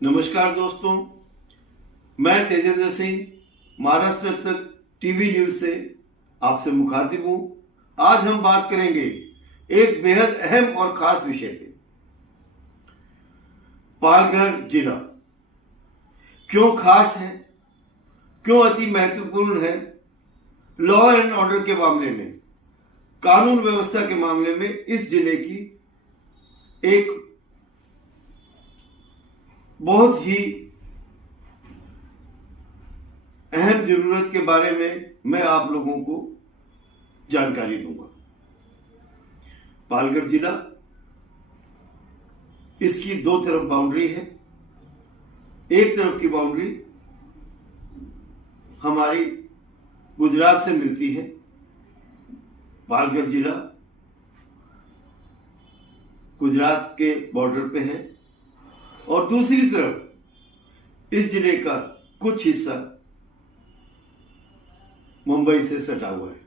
नमस्कार दोस्तों, मैं तेजेंद्र सिंह महाराष्ट्र तक टीवी न्यूज से आपसे मुखातिब हूं। आज हम बात करेंगे एक बेहद अहम और खास विषय पे। पालघर जिला क्यों खास है, क्यों अति महत्वपूर्ण है। लॉ एंड ऑर्डर के मामले में, कानून व्यवस्था के मामले में इस जिले की एक बहुत ही अहम जरूरत के बारे में मैं आप लोगों को जानकारी दूंगा। पालघर जिला, इसकी दो तरफ बाउंड्री है। एक तरफ की बाउंड्री हमारी गुजरात से मिलती है, पालघर जिला गुजरात के बॉर्डर पे है, और दूसरी तरफ इस जिले का कुछ हिस्सा मुंबई से सटा हुआ है,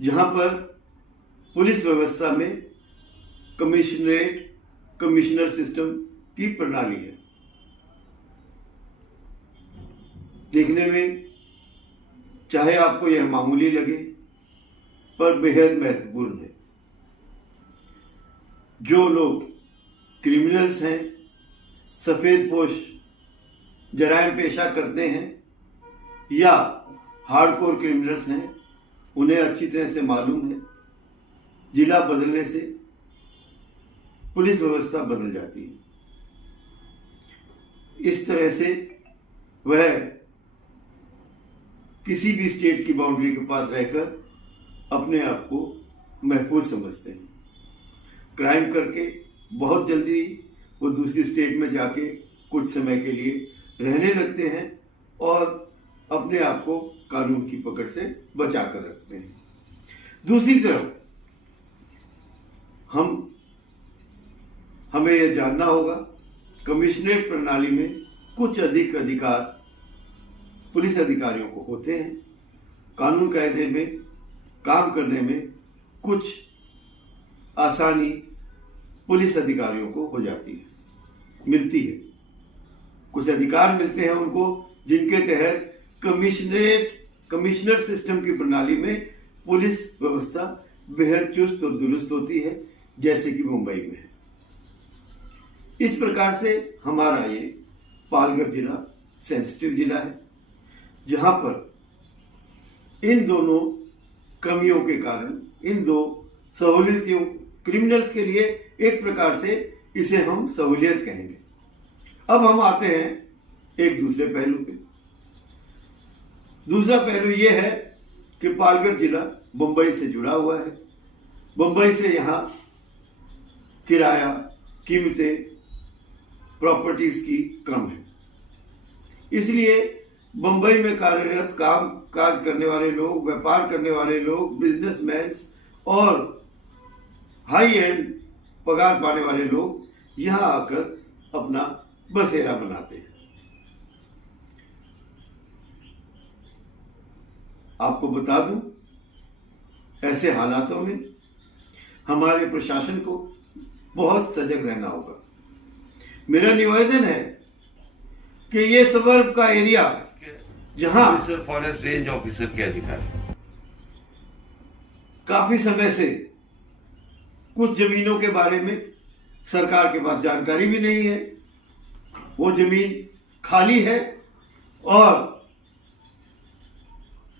जहां पर पुलिस व्यवस्था में कमिश्नरेट कमिश्नर सिस्टम की प्रणाली है। देखने में चाहे आपको यह मामूली लगे, पर बेहद महत्वपूर्ण है। जो लोग क्रिमिनल्स हैं, सफेदपोश जराइम पेशा करते हैं या हार्डकोर क्रिमिनल्स हैं, उन्हें अच्छी तरह से मालूम है जिला बदलने से पुलिस व्यवस्था बदल जाती है। इस तरह से वह किसी भी स्टेट की बाउंड्री के पास रहकर अपने आप को महफूज समझते हैं। क्राइम करके बहुत जल्दी वो दूसरी स्टेट में जाके कुछ समय के लिए रहने लगते हैं और अपने आप को कानून की पकड़ से बचा कर रखते हैं। दूसरी तरफ हमें यह जानना होगा, कमिश्नरेट प्रणाली में कुछ अधिक अधिकार पुलिस अधिकारियों को होते हैं। कानून कायदे में काम करने में कुछ आसानी पुलिस अधिकारियों को हो जाती है, मिलती है। कुछ अधिकार मिलते हैं उनको, जिनके तहत कमिश्नर सिस्टम की प्रणाली में पुलिस व्यवस्था बेहद चुस्त और दुरुस्त होती है, जैसे कि मुंबई में है। इस प्रकार से हमारा ये पालघर जिला सेंसिटिव जिला है, जहां पर इन दोनों कमियों के कारण, इन दो सहूलियतों, क्रिमिनल्स के लिए एक प्रकार से इसे हम सहूलियत कहेंगे। अब हम आते हैं एक दूसरे पहलू पे। दूसरा पहलू यह है कि पालघर जिला मुंबई से जुड़ा हुआ है। मुंबई से यहां किराया, कीमतें, प्रॉपर्टीज की कम है। इसलिए मुंबई में कार्यरत काज करने वाले लोग, व्यापार करने वाले लोग, बिजनेसमैन और हाई एंड पगार पाने वाले लोग यहां आकर अपना बसेरा बनाते हैं। आपको बता दूं, ऐसे हालातों में हमारे प्रशासन को बहुत सजग रहना होगा। मेरा निवेदन है कि ये सबर्ब का एरिया, जहां फॉरेस्ट रेंज ऑफिसर के अधिकारी काफी समय से कुछ जमीनों के बारे में सरकार के पास जानकारी भी नहीं है, वो जमीन खाली है और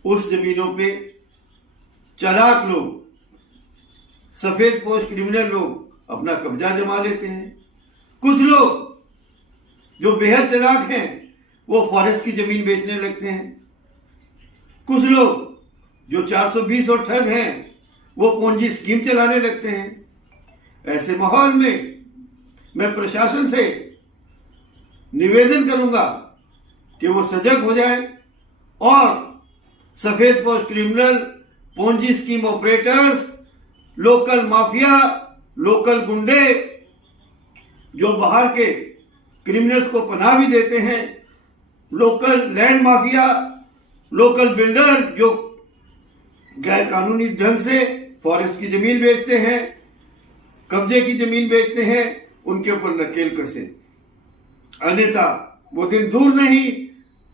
उस जमीनों पे चालाक लोग, सफेदपोश क्रिमिनल लोग अपना कब्जा जमा लेते हैं। कुछ लोग जो बेहद चालाक हैं, वो फॉरेस्ट की जमीन बेचने लगते हैं। कुछ लोग जो 420 और ठग हैं, वो पूंजी स्कीम चलाने लगते हैं। ऐसे माहौल में मैं प्रशासन से निवेदन करूंगा कि वो सजग हो जाए और सफेदपोश क्रिमिनल, पूंजी scheme operators, local mafia, local गुंडे जो बाहर के क्रिमिनल्स को पनाह भी देते हैं, local land mafia, local builder जो गैर कानूनी ढंग से फॉरेस्ट की जमीन बेचते हैं, कब्जे की जमीन बेचते हैं, उनके ऊपर नकेल कसे। अन्यथा वो दिन दूर नहीं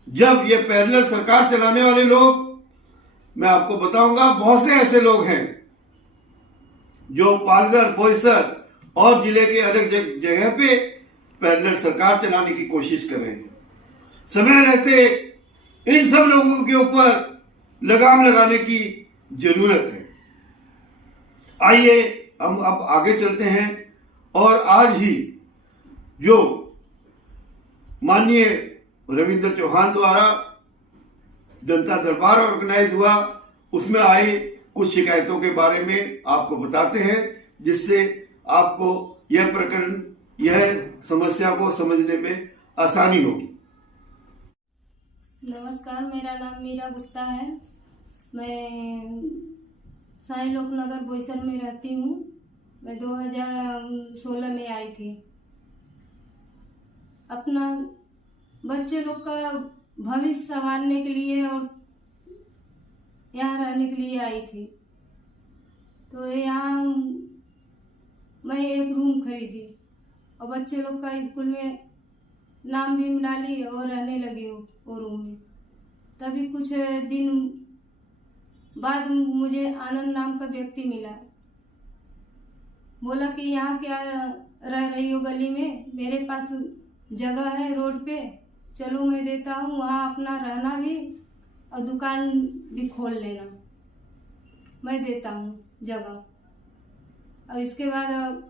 जब ये पैरेलल सरकार चलाने वाले लोग, मैं आपको बताऊंगा, बहुत से ऐसे लोग हैं जो पालघर, बोईसर और जिले के अलग जगह पे पैरेलल सरकार चलाने की कोशिश कर रहे हैं। समय रहते इन सब लोगों के ऊपर लगाम लगाने की जरूरत है। आइए हम अब आगे चलते हैं और आज ही जो माननीय रविंद्र चौहान द्वारा जनता दरबार ऑर्गेनाइज हुआ, उसमें आई कुछ शिकायतों के बारे में आपको बताते हैं, जिससे आपको यह प्रकरण, यह समस्या को समझने में आसानी होगी। नमस्कार, मेरा नाम मीरा गुप्ता है। मैं साई लोकनगर बोईसर में रहती हूँ। मैं 2016 में आई थी। अपना बच्चे लोग का भविष्य संवारने के लिए और यहाँ रहने के लिए आई थी। तो यहाँ मैं एक रूम खरीदी और बच्चे लोग का स्कूल में नाम भी डाली और रहने लगी वो रूम में। तभी कुछ दिन बाद मुझे आनंद नाम का व्यक्ति मिला। बोला कि यहाँ क्या रह रही हो गली में, मेरे पास जगह है रोड पे, चलो मैं देता हूँ, वहाँ अपना रहना भी और दुकान भी खोल लेना, मैं देता हूँ जगह। और इसके बाद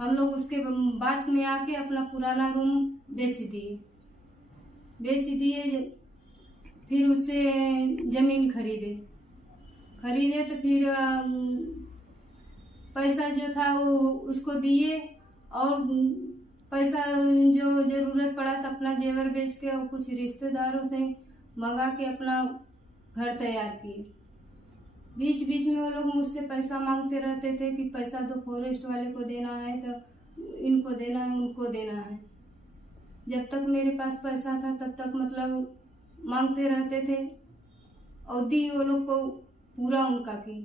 हम लोग उसके बाद में आके अपना पुराना रूम बेच दिए। फिर उससे जमीन खरीदे तो फिर पैसा जो था वो उसको दिए और पैसा जो जरूरत पड़ा था अपना जेवर बेच के और कुछ रिश्तेदारों से मंगा के अपना घर तैयार किए। बीच बीच में वो लोग मुझसे पैसा मांगते रहते थे कि पैसा तो फॉरेस्ट वाले को देना है, तो इनको देना है, उनको देना है। जब तक मेरे पास पैसा था तब तक मतलब मांगते रहते थे और दी वो लोग को पूरा उनका की।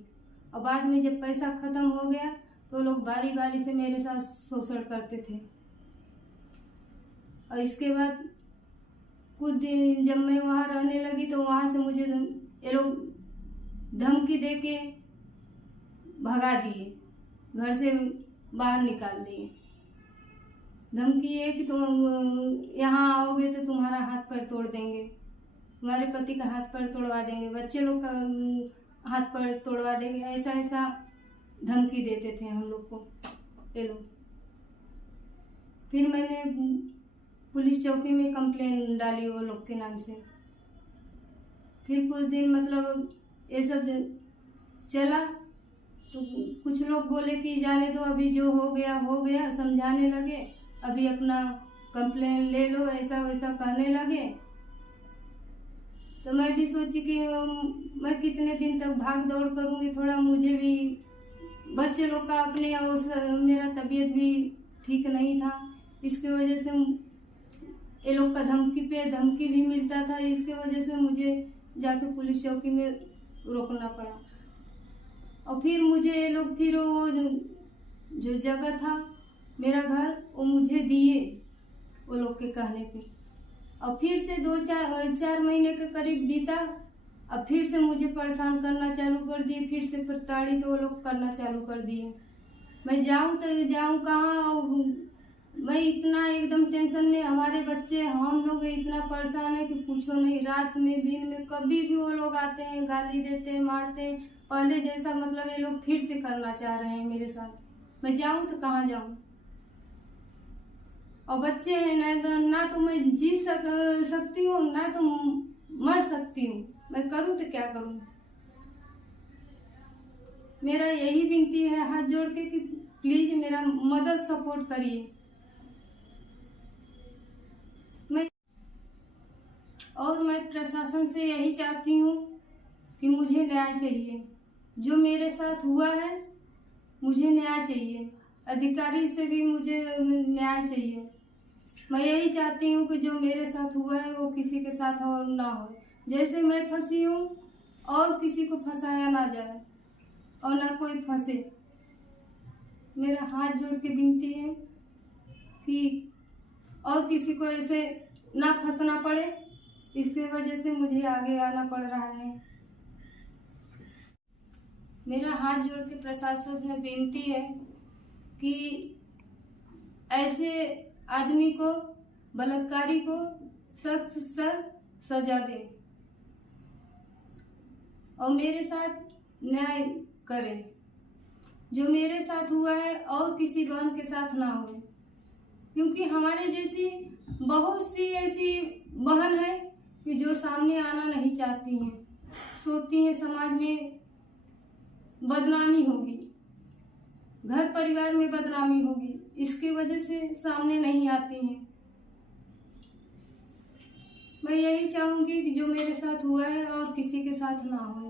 और बाद में जब पैसा खत्म हो गया तो लोग बारी बारी से मेरे साथ शोषण करते थे। और इसके बाद कुछ दिन जब मैं वहाँ रहने लगी तो वहाँ से मुझे ये लोग धमकी दे के भगा दिए, घर से बाहर निकाल दिए। धमकी है कि तुम यहाँ आओगे तो तुम्हारा हाथ पैर तोड़ देंगे, तुम्हारे पति का हाथ पैर तोड़वा देंगे, बच्चे लोग का हाथ पैर तोड़वा देंगे। ऐसा धमकी देते थे हम लोग को ये लोग। फिर मैंने पुलिस चौकी में कंप्लेन डाली वो लोग के नाम से। फिर कुछ दिन मतलब ये सब चला तो कुछ लोग बोले कि जाने दो, अभी जो हो गया, समझाने लगे, अभी अपना कंप्लेन ले लो, ऐसा वैसा कहने लगे। तो मैं भी सोची कि मैं कितने दिन तक भाग दौड़ करूंगी, थोड़ा मुझे भी बच्चे लोग का अपने, मेरा तबीयत भी ठीक नहीं था, इसके वजह से ये लोग का धमकी पे धमकी भी मिलता था। इसके वजह से मुझे जाके पुलिस चौकी में रोकना पड़ा। और फिर मुझे ये लोग फिर वो जो जगह था मेरा घर वो मुझे दिए वो लोग के कहने पे। और फिर से 2-4 महीने के करीब बीता। अब फिर से मुझे परेशान करना चालू कर दिए, फिर से प्रताड़ित वो लोग करना चालू कर दिए। मैं जाऊं तो जाऊं कहाँ, मैं इतना एकदम टेंशन में, हमारे बच्चे हम लोग इतना परेशान है कि पूछो नहीं। रात में दिन में कभी भी वो लोग आते हैं, गाली देते हैं, मारते हैं। पहले जैसा मतलब ये लोग फिर से करना चाह रहे हैं मेरे साथ। मैं जाऊं तो कहाँ जाऊं? और बच्चे हैं ना तो मैं जी सकती हूँ, ना तो मर सकती हूँ। मैं करूँ तो क्या करूँ? मेरा यही विनती है हाथ जोड़ के कि प्लीज मेरा मदद सपोर्ट करिए। मैं प्रशासन से यही चाहती हूँ कि मुझे न्याय चाहिए। जो मेरे साथ हुआ है मुझे न्याय चाहिए। अधिकारी से भी मुझे न्याय चाहिए। मैं यही चाहती हूँ कि जो मेरे साथ हुआ है वो किसी के साथ और ना हो। जैसे मैं फंसी हूँ और किसी को फंसाया ना जाए और ना कोई फंसे। मेरा हाथ जोड़ के विनती है कि और किसी को ऐसे ना फंसना पड़े, इसकी वजह से मुझे आगे आना पड़ रहा है। मेरा हाथ जोड़ के प्रशासन से विनती है कि ऐसे आदमी को, बलात्कारी को सख्त सख्त सजा दे और मेरे साथ न्याय करे। जो मेरे साथ हुआ है और किसी बहन के साथ ना हो, क्योंकि हमारे जैसी बहुत सी ऐसी बहन है कि जो सामने आना नहीं चाहती हैं, सोचती हैं समाज में बदनामी होगी, घर परिवार में बदनामी होगी, इसकी वजह से सामने नहीं आती हैं। मैं यही चाहूंगी कि जो मेरे साथ हुआ है और किसी के साथ ना हो।